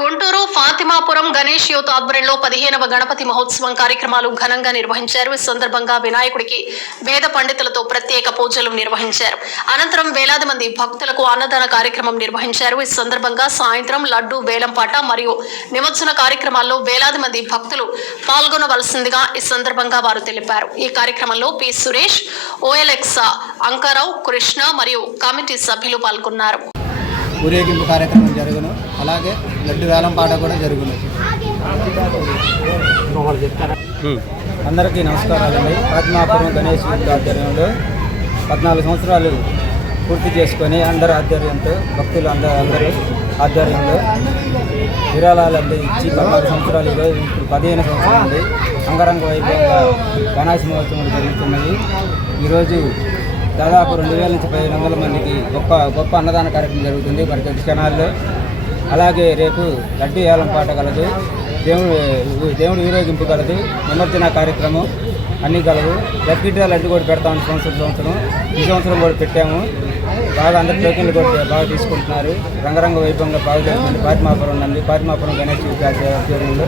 Guntur Fatimapuram Ganesh youth ఆధ్వర్యంలో 15వ గణపతి మహోత్సవం కార్యక్రమాలు ఘనంగా నిర్వహించారు. ఈ సందర్భంగా వినాయకుడికి వేద పండితులతో ప్రత్యేక పూజలు నిర్వహించారు. అనంతరం వేలాది మంది భక్తులకు అన్నదాన కార్యక్రమం నిర్వహించారు. ఈ సందర్భంగా సాయంత్రం లడ్డు వేలంపాట మరియు నిమజ్జన కార్యక్రమాల్లో వేలాది మంది భక్తులు పాల్గొనవలసిందిగా ఈ సందర్భంగా వారు తెలిపారు. ఈ కార్యక్రమంలో పి సురేష్, ఓఎల్ఎక్స్ అంకారావు, కృష్ణ మరియు కమిటీ సభ్యులు పాల్గొన్నారు. ఊరేగింపు కార్యక్రమం జరుగును, అలాగే లడ్డు వేలం పాట కూడా జరుగును. అందరికీ నమస్కారాలండి. ఫాతిమాపురం గణేష్ యూత్ ఆధ్వర్యంలో 14 సంవత్సరాలు పూర్తి చేసుకొని అందరి ఆధ్వర్యంతో భక్తులు అందరూ ఆధ్వర్యంలో విరాళాలు ఇచ్చి 14 సంవత్సరాలు ఇప్పుడు 15 సంవత్సరాలు ఉంది. అంగరంగ వైభవంగా గణేష్ మహోత్సవం జరుగుతున్నది. ఈరోజు దాదాపు 2000 నుంచి 1500 మందికి గొప్ప అన్నదాన కార్యక్రమం జరుగుతుంది మరి కొద్ది క్షణాల్లో. అలాగే రేపు లడ్డు ఏలం పాట కలదు, దేవుడి ఊరేగింపు కలదు, నిమజ్జన కార్యక్రమం అన్నీ కలదు. లక్కీడ్రా లడ్డు కూడా పెడతాము సంవత్సరం. ఈ సంవత్సరం కూడా పెట్టాము. బాగా అందరి టోకెన్లు కూడా బాగా తీసుకుంటున్నారు. రంగరంగ వైభవంగా బాగా జరుగుతుంది. ఫాతిమాపురం గణేష్ యూత్ ఆధ్వర్యంలో.